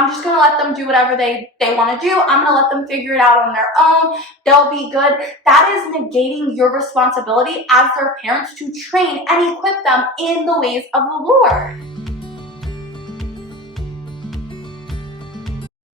I'm just gonna let them do whatever they want to do. I'm gonna let them figure it out on their own. They'll be good. That is negating your responsibility as their parents to train and equip them in the ways of the Lord.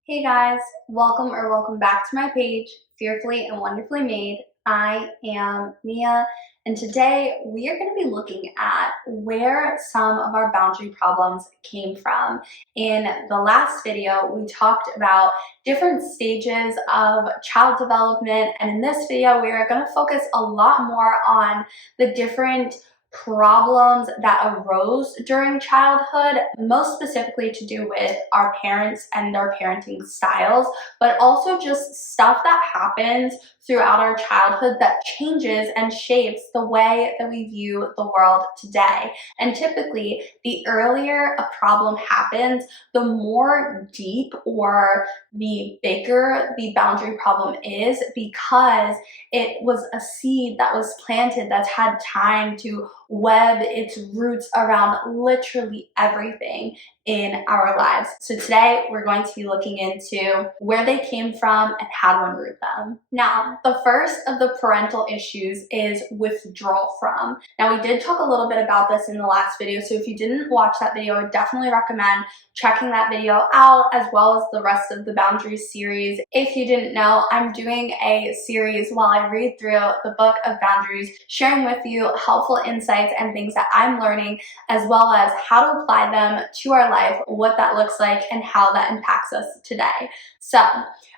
Hey guys, welcome back to my page, Fearfully and Wonderfully Made. I am Mia, and today we are going to be looking at where some of our boundary problems came from. In the last video, we talked about different stages of child development, and in this video, we are going to focus a lot more on the different problems that arose during childhood, most specifically to do with our parents and their parenting styles, but also just stuff that happens throughout our childhood that changes and shapes the way that we view the world today. And typically, the earlier a problem happens, the more deep or the bigger the boundary problem is, because it was a seed that was planted that's had time to web its roots around literally everything in our lives. So today we're going to be looking into where they came from and how to unroot them. Now, the first of the parental issues is withdrawal from. Now, we did talk a little bit about this in the last video, so if you didn't watch that video, I would definitely recommend checking that video out, as well as the rest of the boundaries series. If you didn't know, I'm doing a series while I read through the book of boundaries, sharing with you helpful insights and things that I'm learning, as well as how to apply them to our life, what that looks like, and how that impacts us today. So,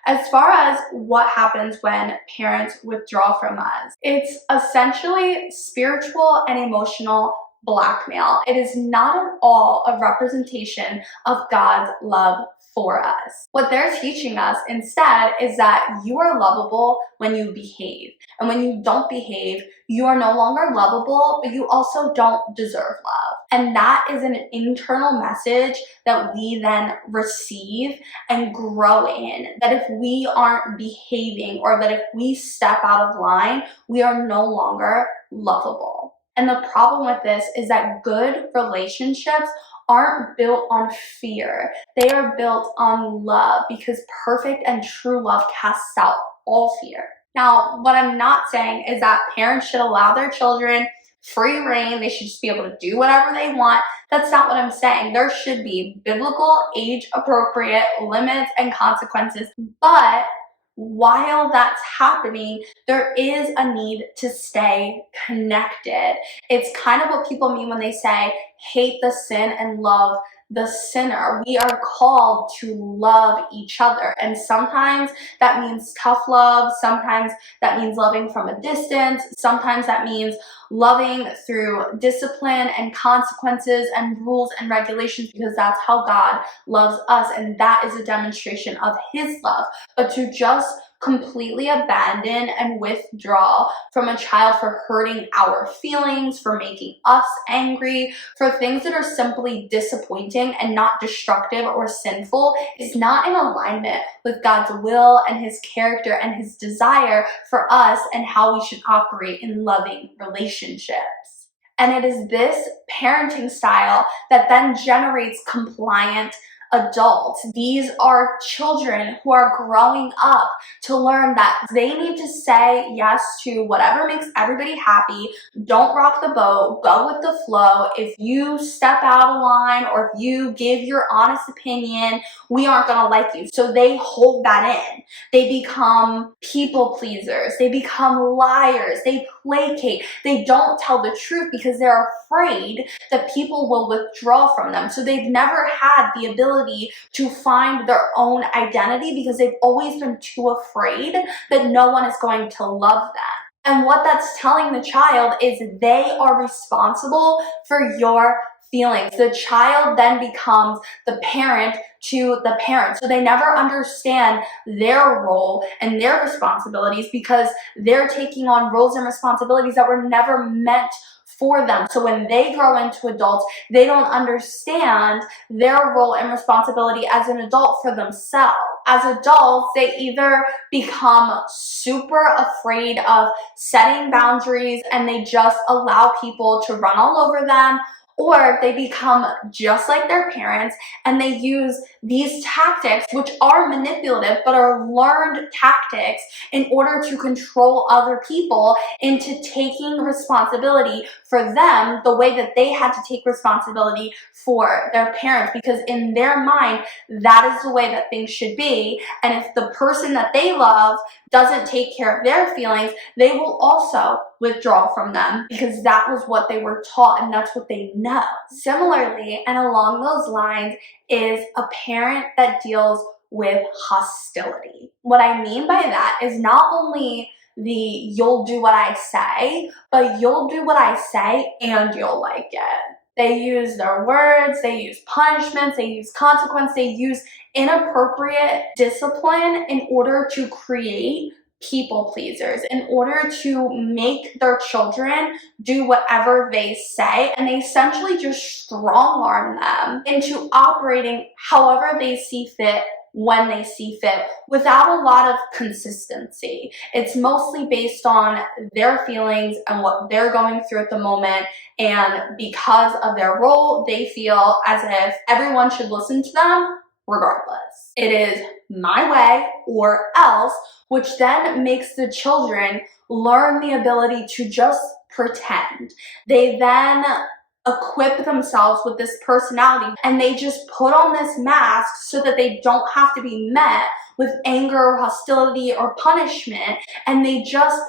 as far as what happens when parents withdraw from us, it's essentially spiritual and emotional blackmail. It is not at all a representation of God's love for us. What they're teaching us instead is that you are lovable when you behave. And when you don't behave, you are no longer lovable, but you also don't deserve love. And that is an internal message that we then receive and grow in. That if we aren't behaving, or that if we step out of line, we are no longer lovable. And the problem with this is that good relationships aren't built on fear. They are built on love, because perfect and true love casts out all fear. Now, what I'm not saying is that parents should allow their children free reign. They should just be able to do whatever they want. That's not what I'm saying. There should be biblical, age-appropriate limits and consequences. But while that's happening, there is a need to stay connected. It's kind of what people mean when they say, hate the sin and love the sinner. We are called to love each other. And sometimes that means tough love. Sometimes that means loving from a distance. Sometimes that means loving through discipline and consequences and rules and regulations, because that's how God loves us. And that is a demonstration of His love. But to just completely abandon and withdraw from a child for hurting our feelings, for making us angry, for things that are simply disappointing and not destructive or sinful, is not in alignment with God's will and His character and His desire for us and how we should operate in loving relationships. And it is this parenting style that then generates compliant adults. These are children who are growing up to learn that they need to say yes to whatever makes everybody happy. Don't rock the boat. Go with the flow. If you step out of line, or if you give your honest opinion, we aren't going to like you. So they hold that in. They become people pleasers. They become liars. They placate. They don't tell the truth because they're afraid that people will withdraw from them. So they've never had the ability to find their own identity, because they've always been too afraid that no one is going to love them. And what that's telling the child is they are responsible for your feelings. The child then becomes the parent to the parent. So they never understand their role and their responsibilities, because they're taking on roles and responsibilities that were never meant for them. So when they grow into adults, they don't understand their role and responsibility as an adult for themselves. As adults, they either become super afraid of setting boundaries and they just allow people to run all over them, Or they become just like their parents and they use these tactics, which are manipulative but are learned tactics, in order to control other people into taking responsibility for them the way that they had to take responsibility for their parents, because in their mind that is the way that things should be. And if the person that they love doesn't take care of their feelings, they will also withdraw from them, because that was what they were taught and that's what they know. Similarly, and along those lines, is a parent that deals with hostility. What I mean by that is not only the you'll do what I say, but you'll do what I say and you'll like it. They use their words, they use punishments, they use consequence, they use inappropriate discipline in order to create people pleasers, in order to make their children do whatever they say, and they essentially just strong arm them into operating however they see fit, when they see fit, without a lot of consistency. It's mostly based on their feelings and what they're going through at the moment, and because of their role, they feel as if everyone should listen to them regardless. It is my way or else, which then makes the children learn the ability to just pretend. They then equip themselves with this personality and they just put on this mask so that they don't have to be met with anger or hostility or punishment, and they just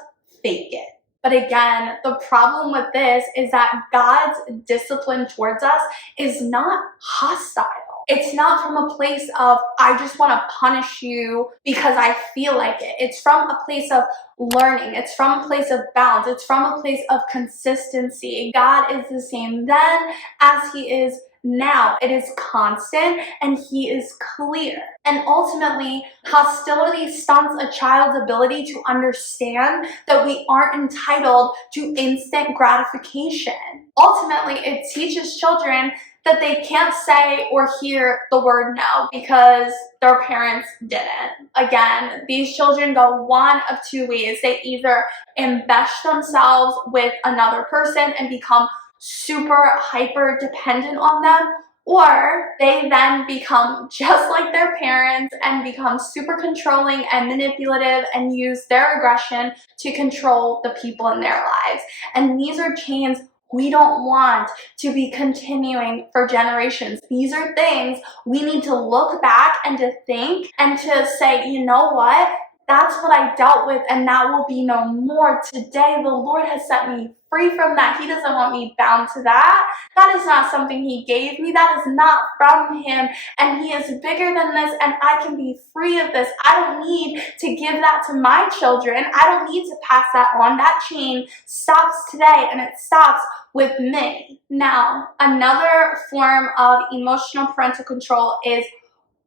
fake it. But again, the problem with this is that God's discipline towards us is not hostile. It's not from a place of, I just want to punish you because I feel like it. It's from a place of learning. It's from a place of balance. It's from a place of consistency. God is the same then as he is now. It is constant and he is clear. And ultimately, hostility stunts a child's ability to understand that we aren't entitled to instant gratification. Ultimately, it teaches children that they can't say or hear the word no because their parents didn't. Again, these children go one of two ways. They either enmesh themselves with another person and become super hyper dependent on them, or they then become just like their parents and become super controlling and manipulative and use their aggression to control the people in their lives. And these are chains we don't want to be continuing for generations. These are things we need to look back and to think and to say, you know what? That's what I dealt with and that will be no more. Today, the Lord has set me free from that. He doesn't want me bound to that. That is not something he gave me. That is not from him. And he is bigger than this and I can be free of this. I don't need to give that to my children. I don't need to pass that on. That chain stops today and it stops with me. Now, another form of emotional parental control is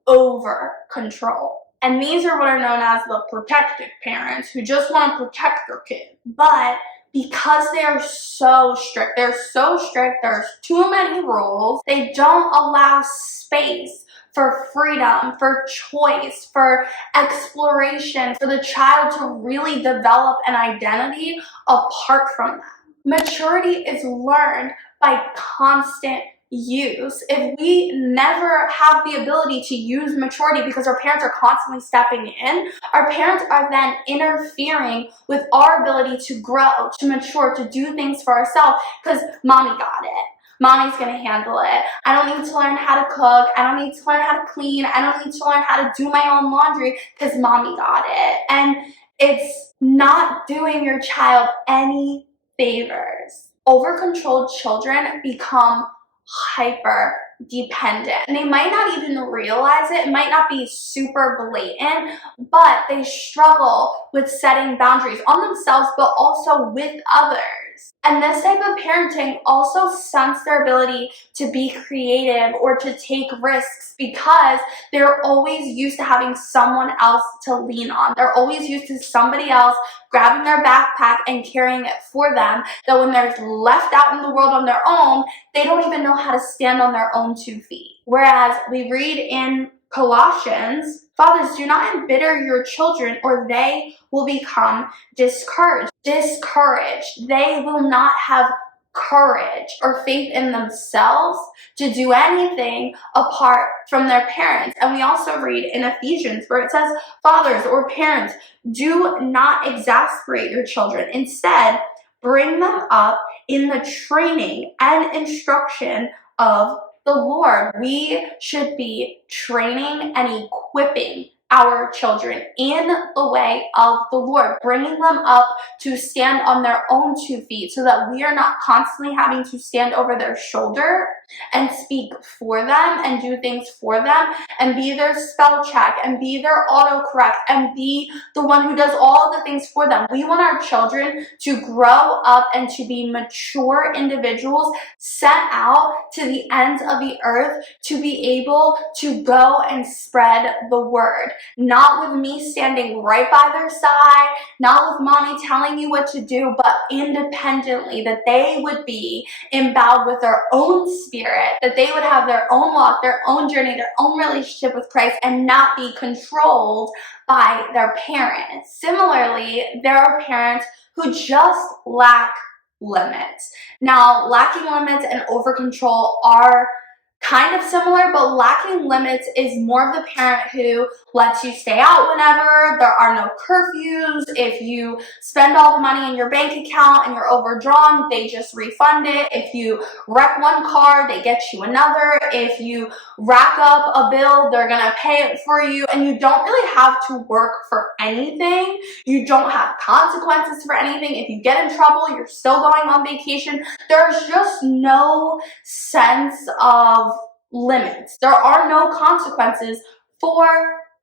over control. And these are what are known as the protective parents who just want to protect their kid. But because they are so strict, there's too many rules, they don't allow space for freedom, for choice, for exploration, for the child to really develop an identity apart from that. Maturity is learned by constant use. If we never have the ability to use maturity because our parents are constantly stepping in, our parents are then interfering with our ability to grow, to mature, to do things for ourselves because mommy got it. Mommy's gonna handle it. I don't need to learn how to cook. I don't need to learn how to clean. I don't need to learn how to do my own laundry because mommy got it. And it's not doing your child any favors. Over-controlled children become hyper dependent. And they might not even realize it. It might not be super blatant, but they struggle with setting boundaries on themselves, but also with others. And this type of parenting also stunts their ability to be creative or to take risks because they're always used to having someone else to lean on. They're always used to somebody else grabbing their backpack and carrying it for them, that when they're left out in the world on their own, they don't even know how to stand on their own 2 feet. Whereas we read in Colossians, fathers, do not embitter your children or they will become discouraged. They will not have courage or faith in themselves to do anything apart from their parents. And we also read in Ephesians where it says, fathers or parents, do not exasperate your children. Instead, bring them up in the training and instruction of the Lord. We should be training and equipping our children in the way of the Lord, bringing them up to stand on their own 2 feet so that we are not constantly having to stand over their shoulder and speak for them and do things for them and be their spell check and be their autocorrect and be the one who does all the things for them. We want our children to grow up and to be mature individuals set out to the ends of the earth to be able to go and spread the word. Not with me standing right by their side, not with mommy telling you what to do, but independently, that they would be endowed with their own spirit, that they would have their own walk, their own journey, their own relationship with Christ, and not be controlled by their parents. Similarly, there are parents who just lack limits. Now, lacking limits and over control are kind of similar, but lacking limits is more of the parent who lets you stay out whenever, there are no curfews. If you spend all the money in your bank account and you're overdrawn, they just refund it. If you wreck one car, they get you another. If you rack up a bill, they're gonna pay it for you, and you don't really have to work for anything. You don't have consequences for anything. If you get in trouble, you're still going on vacation. There's just no sense of limits. There are no consequences for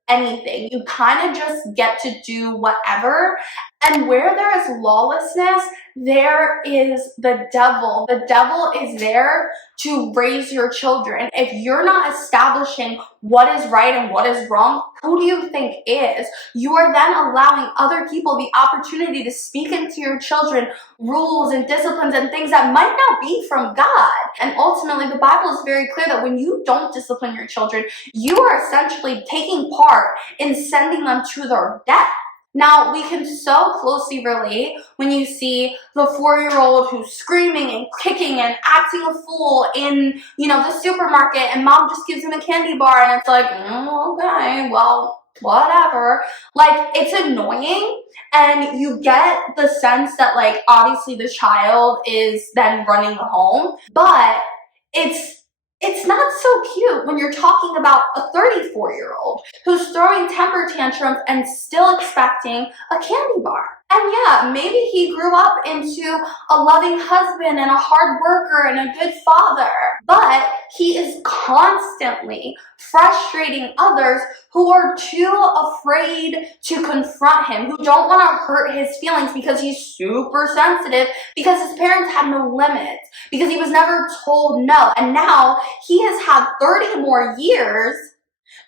anything. You kind of just get to do whatever. And where there is lawlessness, there is the devil. The devil is there to raise your children. If you're not establishing what is right and what is wrong, who do you think is? You are then allowing other people the opportunity to speak into your children rules and disciplines and things that might not be from God. And ultimately, the Bible is very clear that when you don't discipline your children, you are essentially taking part in sending them to their death. Now, we can so closely relate when you see the 4-year-old who's screaming and kicking and acting a fool in, the supermarket, and mom just gives him a candy bar, and it's like, okay, well, whatever. Like, it's annoying, and you get the sense that, like, obviously the child is then running the home, but it's not so cute when you're talking about a 34-year-old who's throwing temper tantrums and still expecting a candy bar. And yeah, maybe he grew up into a loving husband and a hard worker and a good father, but he is constantly frustrating others who are too afraid to confront him, who don't want to hurt his feelings because he's super sensitive, because his parents had no limits, because he was never told no. And now he has had 30 more years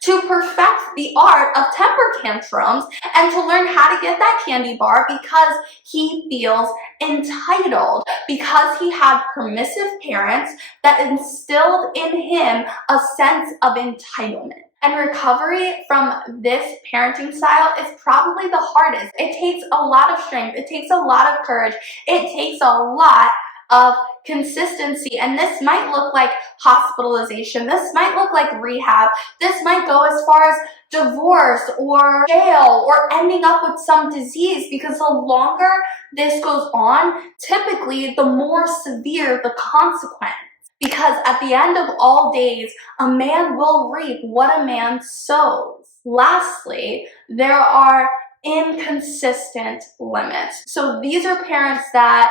to perfect the art of temper tantrums and to learn how to get that candy bar because he feels entitled, because he had permissive parents that instilled in him a sense of entitlement. And recovery from this parenting style is probably the hardest. It takes a lot of strength. It takes a lot of courage. It takes a lot of consistency, and this might look like hospitalization, this might look like rehab, this might go as far as divorce or jail or ending up with some disease, because the longer this goes on, typically the more severe the consequence. Because at the end of all days, a man will reap what a man sows. Lastly, there are inconsistent limits. So these are parents that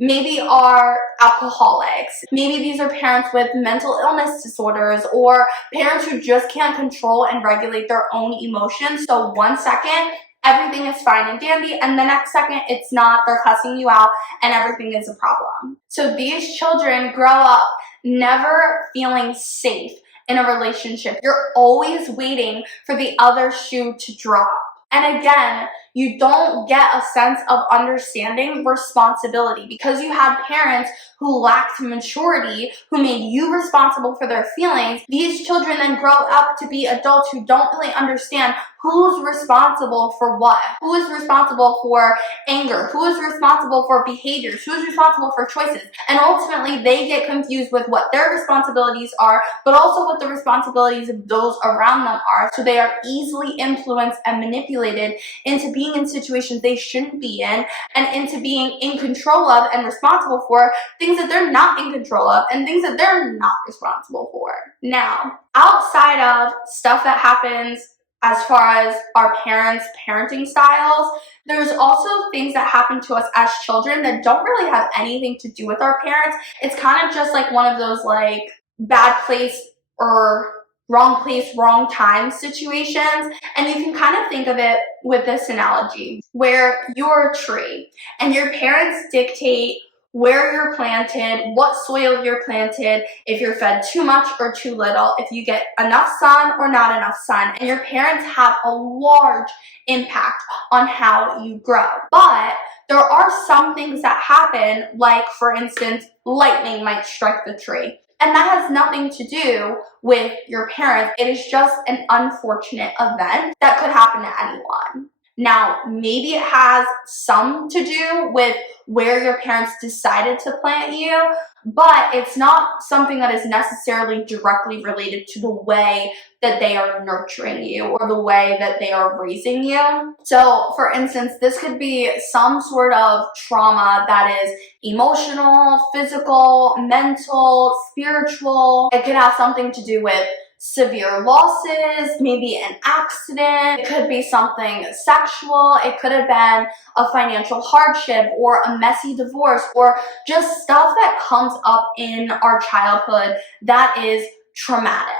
maybe are alcoholics. Maybe these are parents with mental illness disorders, or parents who just can't control and regulate their own emotions. So 1 second, everything is fine and dandy, and the next second, it's not. They're cussing you out, and everything is a problem. So these children grow up never feeling safe in a relationship. You're always waiting for the other shoe to drop. And again, You don't get a sense of understanding responsibility because you had parents who lacked maturity, who made you responsible for their feelings. These children then grow up to be adults who don't really understand who's responsible for what, who is responsible for anger, who is responsible for behaviors, who is responsible for choices. And ultimately, they get confused with what their responsibilities are, but also what the responsibilities of those around them are. So they are easily influenced and manipulated into being in situations they shouldn't be in, and into being in control of and responsible for things that they're not in control of and things that they're not responsible for. Now, outside of stuff that happens as far as our parents' parenting styles, there's also things that happen to us as children that don't really have anything to do with our parents. It's kind of just like one of those like bad place or wrong place, wrong time situations. And you can kind of think of it with this analogy where you're a tree and your parents dictate where you're planted, what soil you're planted, if you're fed too much or too little, if you get enough sun or not enough sun, and your parents have a large impact on how you grow. But there are some things that happen, like for instance, lightning might strike the tree. And that has nothing to do with your parents. It is just an unfortunate event that could happen to anyone. Now, maybe it has some to do with where your parents decided to plant you, but it's not something that is necessarily directly related to the way that they are nurturing you or the way that they are raising you. So, for instance, this could be some sort of trauma that is emotional, physical, mental, spiritual. It could have something to do with severe losses, maybe an accident. It could be something sexual. It could have been a financial hardship or a messy divorce or just stuff that comes up in our childhood that is traumatic.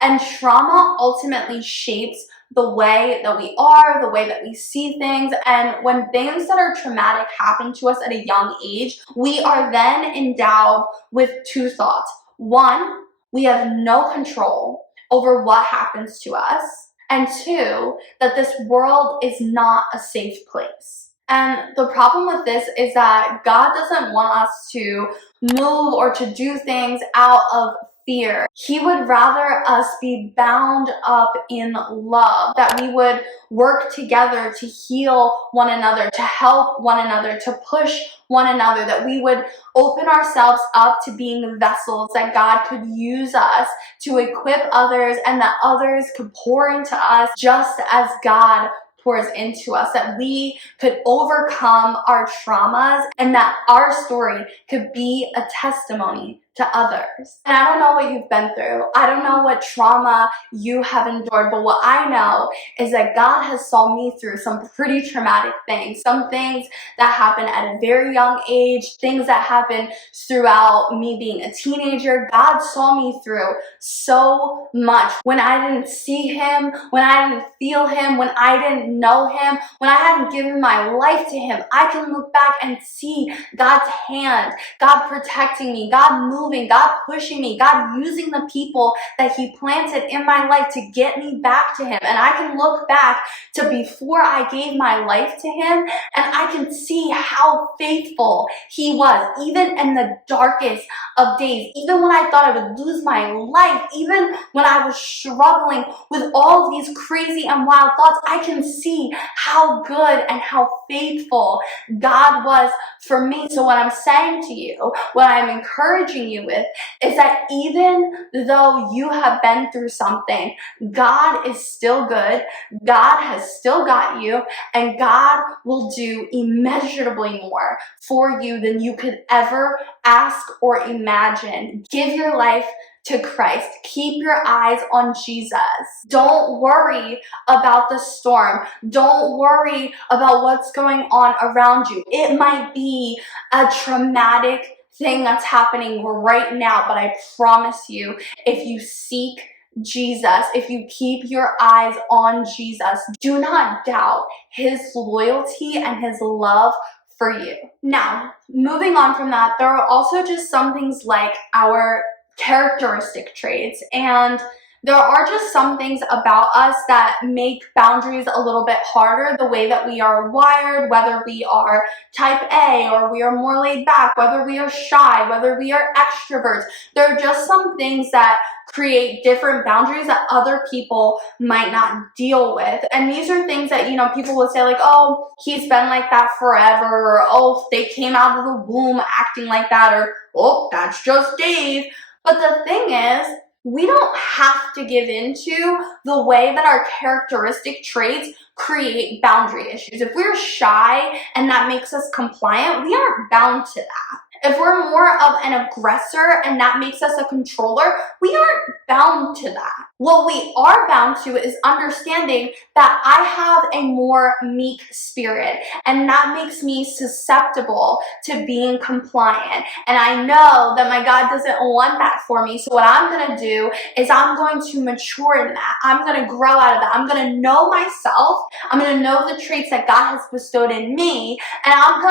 And trauma ultimately shapes the way that we are, the way that we see things. And when things that are traumatic happen to us at a young age, we are then endowed with two thoughts. One, we have no control over what happens to us. And two, that this world is not a safe place. And the problem with this is that God doesn't want us to move or to do things out of fear. He would rather us be bound up in love, that we would work together to heal one another, to help one another, to push one another, that we would open ourselves up to being vessels that God could use us to equip others, and that others could pour into us just as God pours into us, that we could overcome our traumas and that our story could be a testimony to others. And I don't know what you've been through. I don't know what trauma you have endured, but what I know is that God has saw me through some pretty traumatic things, some things that happened at a very young age, things that happened throughout me being a teenager. God saw me through so much. When I didn't see him, when I didn't feel him, when I didn't know him, when I hadn't given my life to him, I can look back and see God's hand, God protecting me, God moving, God pushing me, God using the people that he planted in my life to get me back to him. And I can look back to before I gave my life to him, and I can see how faithful he was, even in the darkest of days, even when I thought I would lose my life, even when I was struggling with all of these crazy and wild thoughts. I can see how good and how faithful God was for me. So what I'm saying to you, what I'm encouraging you with, is that even though you have been through something, God is still good, God has still got you, and God will do immeasurably more for you than you could ever ask or imagine. Give your life to Christ. Keep your eyes on Jesus. Don't worry about the storm. Don't worry about what's going on around you. It might be a traumatic thing that's happening right now, but I promise you, if you seek Jesus, if you keep your eyes on Jesus, do not doubt his loyalty and his love for you. Now, moving on from that, there are also just some things like our characteristic traits, and There are just some things about us that make boundaries a little bit harder, the way that we are wired, whether we are type A or we are more laid back, whether we are shy, whether we are extroverts. There are just some things that create different boundaries that other people might not deal with. And these are things that, you know, people will say like, oh, he's been like that forever, or oh, they came out of the womb acting like that, or oh, that's just Dave. But the thing is, we don't have to give into the way that our characteristic traits create boundary issues. If we're shy and that makes us compliant, we aren't bound to that. If we're more of an aggressor and that makes us a controller, we aren't bound to that. What we are bound to is understanding that I have a more meek spirit, and that makes me susceptible to being compliant. And I know that my God doesn't want that for me. So what I'm going to do is I'm going to mature in that. I'm going to grow out of that. I'm going to know myself. I'm going to know the traits that God has bestowed in me, and I'm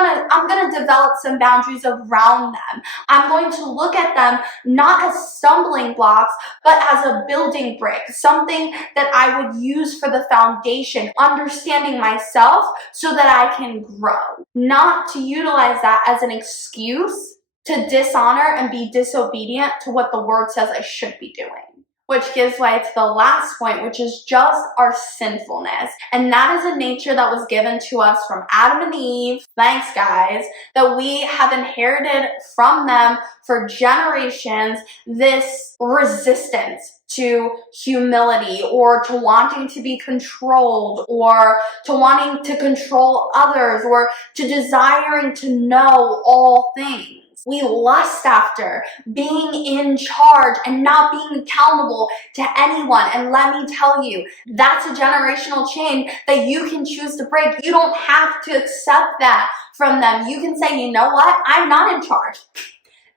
going to develop some boundaries around them. I'm going to look at them not as stumbling blocks, but as a building brick, something that I would use for the foundation, understanding myself so that I can grow, not to utilize that as an excuse to dishonor and be disobedient to what the word says I should be doing. Which gives way to the last point, which is just our sinfulness. And that is a nature that was given to us from Adam and Eve, thanks guys, that we have inherited from them for generations, this resistance to humility, or to wanting to be controlled, or to wanting to control others, or to desiring to know all things. We lust after being in charge and not being accountable to anyone. And let me tell you, that's a generational chain that you can choose to break. You don't have to accept that from them. You can say, you know what? I'm not in charge.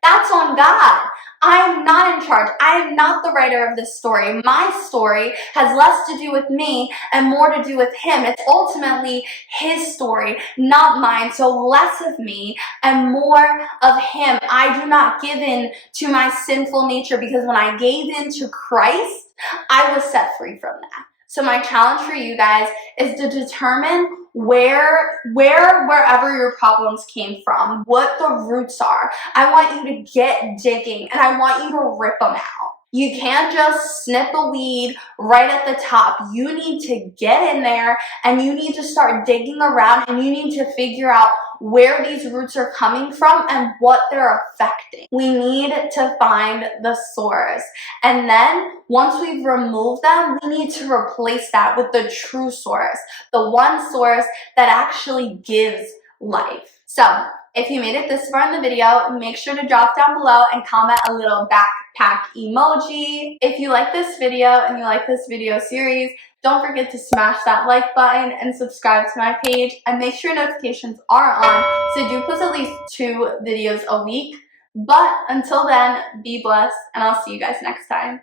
That's on God. I'm not in charge. I am not the writer of this story. My story has less to do with me and more to do with him. It's ultimately his story, not mine. So less of me and more of him. I do not give in to my sinful nature, because when I gave in to Christ, I was set free from that. So my challenge for you guys is to determine wherever your problems came from, what the roots are. I want you to get digging, and I want you to rip them out. You can't just snip a weed right at the top. You need to get in there, and you need to start digging around, and you need to figure out where these roots are coming from and what they're affecting. We need to find the source. And then once we've removed them, we need to replace that with the true source, the one source that actually gives life. So if you made it this far in the video, make sure to drop down below and comment a little backpack emoji. If you like this video and you like this video series, don't forget to smash that like button and subscribe to my page, and make sure notifications are on so I do post at least 2 videos a week. But until then, be blessed, and I'll see you guys next time.